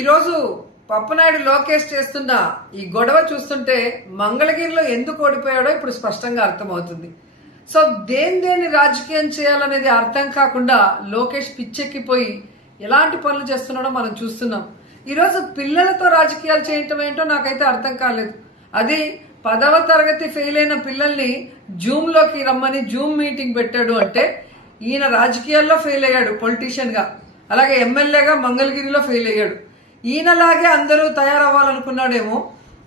ఈరోజు పప్పనాయుడు లోకేష్ చేస్తున్న ఈ గొడవ చూస్తుంటే మంగళగిరిలో ఎందుకు ఓడిపోయాడో ఇప్పుడు స్పష్టంగా అర్థమవుతుంది. సో దేని రాజకీయం చేయాలనేది అర్థం కాకుండా లోకేష్ పిచ్చెక్కిపోయి ఎలాంటి పనులు చేస్తున్నాడో మనం చూస్తున్నాం. ఈరోజు పిల్లలతో రాజకీయాలు చేయటం ఏంటో నాకైతే అర్థం కాలేదు. అది 10వ తరగతి ఫెయిల్ అయిన పిల్లల్ని జూమ్లోకి రమ్మని జూమ్ మీటింగ్ పెట్టాడు అంటే ఈయన రాజకీయాల్లో ఫెయిల్ అయ్యాడు పొలిటీషియన్గా, అలాగే ఎమ్మెల్యేగా మంగళగిరిలో ఫెయిల్ అయ్యాడు. ఈయనలాగే అందరూ తయారవ్వాలనుకున్నాడేమో,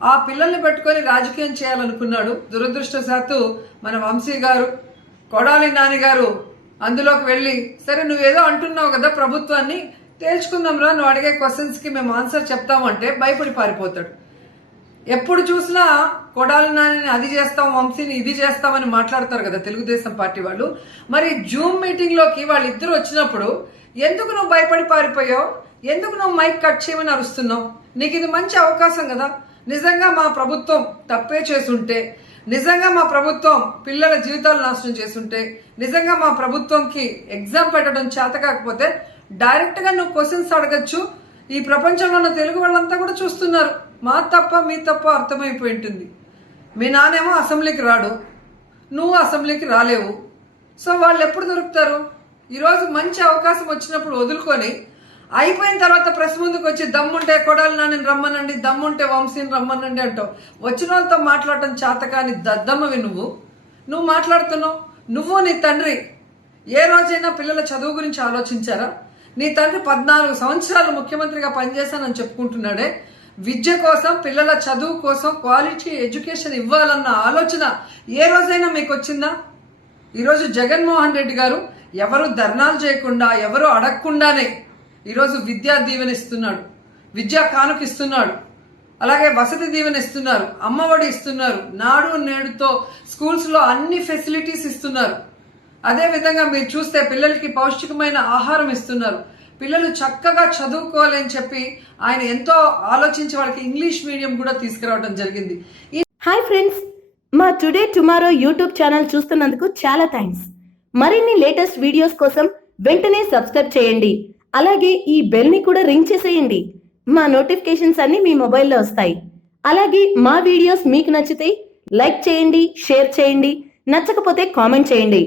ఆ పిల్లల్ని పెట్టుకొని రాజకీయం చేయాలనుకున్నాడు. దురదృష్టవశాత్తు మన వంశీ గారు, కొడాలి నాని గారు అందులోకి వెళ్ళి, సరే నువ్వేదో అంటున్నావు కదా ప్రభుత్వాన్ని తేల్చుకుందాంరా, నువ్వు అడిగే క్వశ్చన్స్కి మేము ఆన్సర్ చెప్తామంటే భయపడి పారిపోతాడు. ఎప్పుడు చూసినా కొడాలి నాని అది చేస్తాం, వంశీని ఇది చేస్తామని మాట్లాడతారు కదా తెలుగుదేశం పార్టీ వాళ్ళు. మరి జూమ్ మీటింగ్లోకి వాళ్ళిద్దరూ వచ్చినప్పుడు ఎందుకు నువ్వు భయపడి పారిపోయావు? ఎందుకు నువ్వు మైక్ కట్ చేయమని అరుస్తున్నావు? నీకు ఇది మంచి అవకాశం కదా. నిజంగా మా ప్రభుత్వం తప్పే చేసుంటే, నిజంగా మా ప్రభుత్వం పిల్లల జీవితాలు నాశనం చేస్తుంటే, నిజంగా మా ప్రభుత్వంకి ఎగ్జామ్ పెట్టడం చేత కాకపోతే డైరెక్ట్గా నువ్వు క్వశ్చన్స్ అడగచ్చు. ఈ ప్రపంచంలో ఉన్న తెలుగు వాళ్ళంతా కూడా చూస్తున్నారు. మా తప్ప మీ తప్ప అర్థమైపోయి ఉంటుంది. మీ నానేమో అసెంబ్లీకి రాడు, నువ్వు అసెంబ్లీకి రాలేవు. సో వాళ్ళు ఎప్పుడు దొరుకుతారు? ఈరోజు మంచి అవకాశం వచ్చినప్పుడు వదులుకొని అయిపోయిన తర్వాత ప్రెస్ ముందుకు వచ్చి దమ్ముంటే కొడాలి నాని రమ్మనండి, దమ్ముంటే వంశీని రమ్మనండి అంటావు. వచ్చిన వాళ్ళతో మాట్లాడటం చేతకాని దద్దమ్మవి నువ్వు మాట్లాడుతున్నావు. నువ్వు నీ తండ్రి ఏ రోజైనా పిల్లల చదువు గురించి ఆలోచించారా? నీ తండ్రి 14 సంవత్సరాలు ముఖ్యమంత్రిగా పనిచేశానని చెప్పుకుంటున్నాడే. విద్య కోసం, పిల్లల చదువు కోసం క్వాలిటీ ఎడ్యుకేషన్ ఇవ్వాలన్న ఆలోచన ఏ రోజైనా మీకు వచ్చిందా? ఈరోజు జగన్మోహన్ రెడ్డి గారు ఎవరు ధర్నాలు చేయకుండా, ఎవరు అడగకుండానే ఈరోజు విద్యా దీవెన ఇస్తున్నాడు, విద్యా కానుక ఇస్తున్నాడు, అలాగే వసతి దీవెన ఇస్తున్నారు, అమ్మఒడి ఇస్తున్నారు, నాడు నేడుతో స్కూల్స్లో అన్ని ఫెసిలిటీస్ ఇస్తున్నారు. అదేవిధంగా మీరు చూస్తే పిల్లలకి పౌష్టికమైన ఆహారం ఇస్తున్నారు. పిల్లలు చక్కగా చదువుకోవాలి అని చెప్పి ఆయన ఎంతో ఆలోచించి వాళ్ళకి ఇంగ్లీష్ మీడియం కూడా తీసుకురావడం జరిగింది. హాయ్ ఫ్రెండ్స్, మా టుడే టుమారో యూట్యూబ్ ఛానల్ చూస్తున్నందుకు చాలా థ్యాంక్స్. మరిన్ని లేటెస్ట్ వీడియోస్ కోసం వెంటనే సబ్స్క్రైబ్ చేయండి. అలాగే ఈ బెల్ ని కూడా రింగ్ చేసేయండి. మా నోటిఫికేషన్స్ అన్ని మీ మొబైల్లో వస్తాయి. అలాగే మా వీడియోస్ మీకు నచ్చితే లైక్ చేయండి, షేర్ చేయండి, నచ్చకపోతే కామెంట్ చేయండి.